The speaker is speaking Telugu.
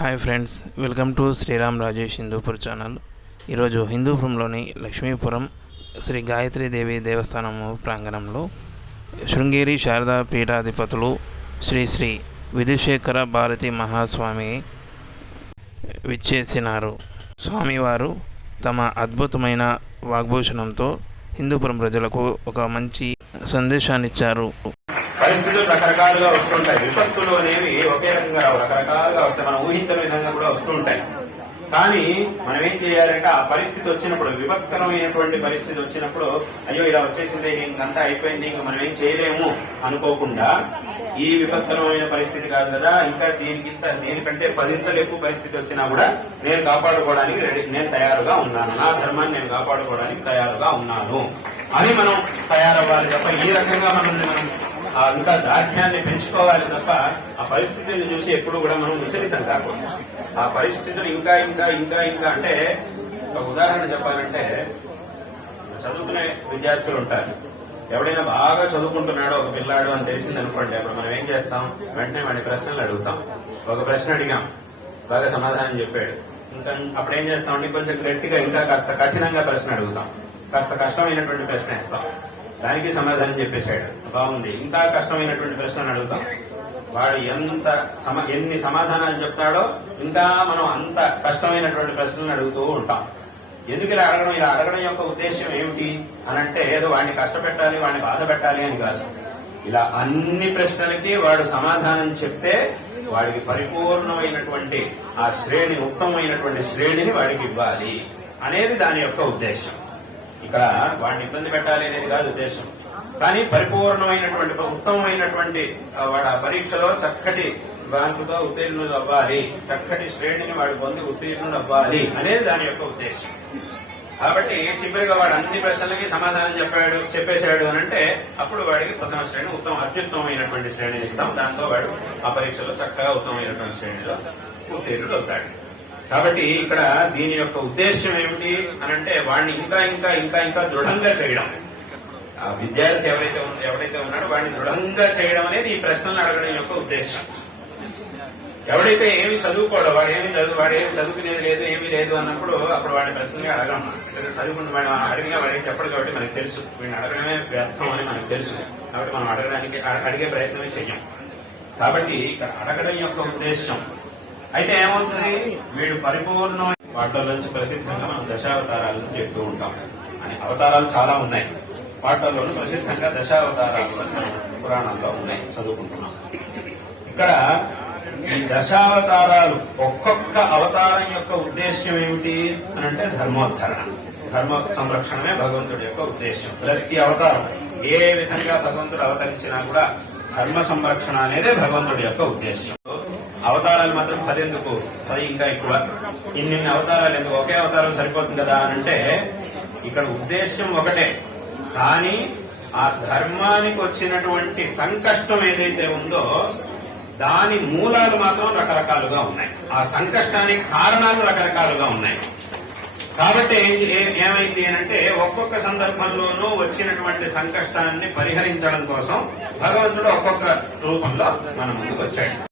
Hi friends, welcome to Sriram Rajesh Hindupur channel. ఈరోజు హిందూపురంలోని లక్ష్మీపురం శ్రీ గాయత్రీదేవి దేవస్థానము ప్రాంగణంలో శృంగేరి శారదా పీఠాధిపతులు శ్రీ శ్రీ విధుశేఖర భారతి మహాస్వామి విచ్చేసినారు. స్వామివారు తమ అద్భుతమైన వాగ్భూషణంతో హిందూపురం ప్రజలకు ఒక మంచి సందేశాన్నిచ్చారు. పరిస్థితులు రకరకాలుగా వస్తుంటాయి. విపత్తులు అనేవి ఒకే రకంగా రావు, రకరకాలుగా వస్తాయి. మనం ఊహించని విధంగా కూడా వస్తుంటాయి. కానీ మనం ఏం చేయాలంటే ఆ పరిస్థితి వచ్చినప్పుడు, విపత్కరమైనటువంటి పరిస్థితి వచ్చినప్పుడు అయ్యో ఇలా వచ్చేసింది, ఇంకంతా అయిపోయింది, ఇంకా మనం ఏం చేయలేము అనుకోకుండా, ఈ విపత్కరమైన పరిస్థితి కాదు కదా, ఇంకా దీనికంటే 10 ఎక్కువ పరిస్థితి వచ్చినా కూడా నేను కాపాడుకోవడానికి నేను తయారుగా ఉన్నాను, నా ధర్మాన్ని నేను కాపాడుకోవడానికి తయారుగా ఉన్నాను అని మనం తయారవ్వాలి తప్ప ఈ రకంగా మనం ఇంకా దార్ఢ్యాన్ని పెంచుకోవాలి తప్ప ఆ పరిస్థితిని చూసి ఎప్పుడు కూడా మనం విచలితం కాకూడదు. ఆ పరిస్థితులు ఇంకా ఇంకా ఇంకా ఇంకా అంటే ఒక ఉదాహరణ చెప్పాలంటే, చదువుకునే విద్యార్థులు ఉంటారు. ఎవడైనా బాగా చదువుకుంటున్నాడో ఒక పిల్లాడు అని తెలిసింది అనుకోండి, అప్పుడు మనం ఏం చేస్తాం, వెంటనే వాడి ప్రశ్నలు అడుగుతాం. ఒక ప్రశ్న అడిగాం, బాగా సమాధానం చెప్పాడు, ఇంకా అప్పుడు ఏం చేస్తామంటే కొంచెం గట్టిగా ఇంకా కాస్త కఠినంగా ప్రశ్న అడుగుతాం, కాస్త కష్టమైనటువంటి ప్రశ్న ఇస్తాం, దానికి సమాధానం చెప్పేశాడు, బాగుంది, ఇంకా కష్టమైనటువంటి ప్రశ్నలు అడుగుతాం, వాడు ఎన్ని సమాధానాలు చెప్తాడో ఇంకా మనం అంత కష్టమైనటువంటి ప్రశ్నలు అడుగుతూ ఉంటాం. ఎందుకు ఇలా అడగడం యొక్క ఉద్దేశం ఏమిటి అనంటే, ఏదో వాడిని కష్టపెట్టాలి, వాడిని బాధ పెట్టాలి అని కాదు. ఇలా అన్ని ప్రశ్నలకి వాడు సమాధానం చెప్తే వాడికి పరిపూర్ణమైనటువంటి ఆ శ్రేణి, ఉత్తమమైనటువంటి శ్రేణిని వాడికి ఇవ్వాలి అనేది దాని యొక్క ఉద్దేశం. ఇక్కడ వాడిని ఇబ్బంది పెట్టాలి అనేది కాదు ఉద్దేశం. కానీ పరిపూర్ణమైనటువంటి, ఉత్తమమైనటువంటి వాడు ఆ పరీక్షలో చక్కటి ర్యాంకుతో ఉత్తీర్ణులు అవ్వాలి, చక్కటి శ్రేణిని వాడు పొంది ఉత్తీర్ణులు అవ్వాలి అనేది దాని యొక్క ఉద్దేశం. కాబట్టి చివరిగా వాడు అన్ని ప్రశ్నలకి సమాధానం చెప్పేశాడు అని అంటే అప్పుడు వాడికి ప్రథమ శ్రేణి, అత్యుత్తమమైనటువంటి శ్రేణిని ఇస్తాం. దాంతో వాడు ఆ పరీక్షలో చక్కగా ఉత్తమమైనటువంటి శ్రేణిలో ఉత్తీర్ణుడు అవుతాడు. కాబట్టి ఇక్కడ దీని యొక్క ఉద్దేశం ఏమిటి అనంటే, వాడిని ఇంకా ఇంకా ఇంకా ఇంకా దృఢంగా చేయడం. ఆ విద్యార్థి ఎవరైతే ఉన్నాడో వాడిని దృఢంగా చేయడం అనేది ఈ ప్రశ్నలు అడగడం యొక్క ఉద్దేశం. ఎవడైతే ఏమి చదువుకోడో, వాడేమి చదువుకునేది లేదు, ఏమీ లేదు అన్నప్పుడు అప్పుడు వాడి ప్రశ్నగా అడగం. చదువుకుని వాడు అడిగినా వాడికి చెప్పడు కాబట్టి మనకు తెలుసు, వీడిని అడగడమే వ్యర్థం అని మనకు తెలుసు. కాబట్టి మనం అడిగే ప్రయత్నమే చెయ్యం. కాబట్టి ఇక్కడ అడగడం యొక్క ఉద్దేశం అయితే ఏమవుతుంది, వీడు పరిపూర్ణమైన వాటిలోంచి ప్రసిద్ధంగా మనం దశావతారాలను చెప్తూ ఉంటాం. అని అవతారాలు చాలా ఉన్నాయి, వాటిల్లోనూ ప్రసిద్ధంగా దశావతారాలు మన పురాణాల్లో ఉన్నాయి, చదువుకుంటున్నాం. ఇక్కడ ఈ దశావతారాలు ఒక్కొక్క అవతారం యొక్క ఉద్దేశ్యం ఏమిటి అనంటే ధర్మోద్ధరణ, ధర్మ సంరక్షణమే భగవంతుడి యొక్క ఉద్దేశం. ప్రతి అవతారం ఏ విధంగా భగవంతుడు అవతరించినా కూడా ధర్మ సంరక్షణ అనేదే భగవంతుడి యొక్క ఉద్దేశం. అవతారాలు మాత్రం 10 ఎందుకు, 10 ఇంకా ఎక్కువ, ఇన్ని అవతారాలు ఎందుకు, ఒకే అవతారం సరిపోతుంది కదా అనంటే ఇక్కడ ఉద్దేశం ఒకటే. కానీ ఆ ధర్మానికి వచ్చినటువంటి సంకష్టం ఏదైతే ఉందో దాని మూలాలు మాత్రం రకరకాలుగా ఉన్నాయి, ఆ సంకష్టానికి కారణాలు రకరకాలుగా ఉన్నాయి. కాబట్టి ఏమైంది అనంటే, ఒక్కొక్క సందర్భంలోనూ వచ్చినటువంటి సంకష్టాన్ని పరిహరించడం కోసం భగవంతుడు ఒక్కొక్క రూపంలో మన ముందుకు వచ్చాడు.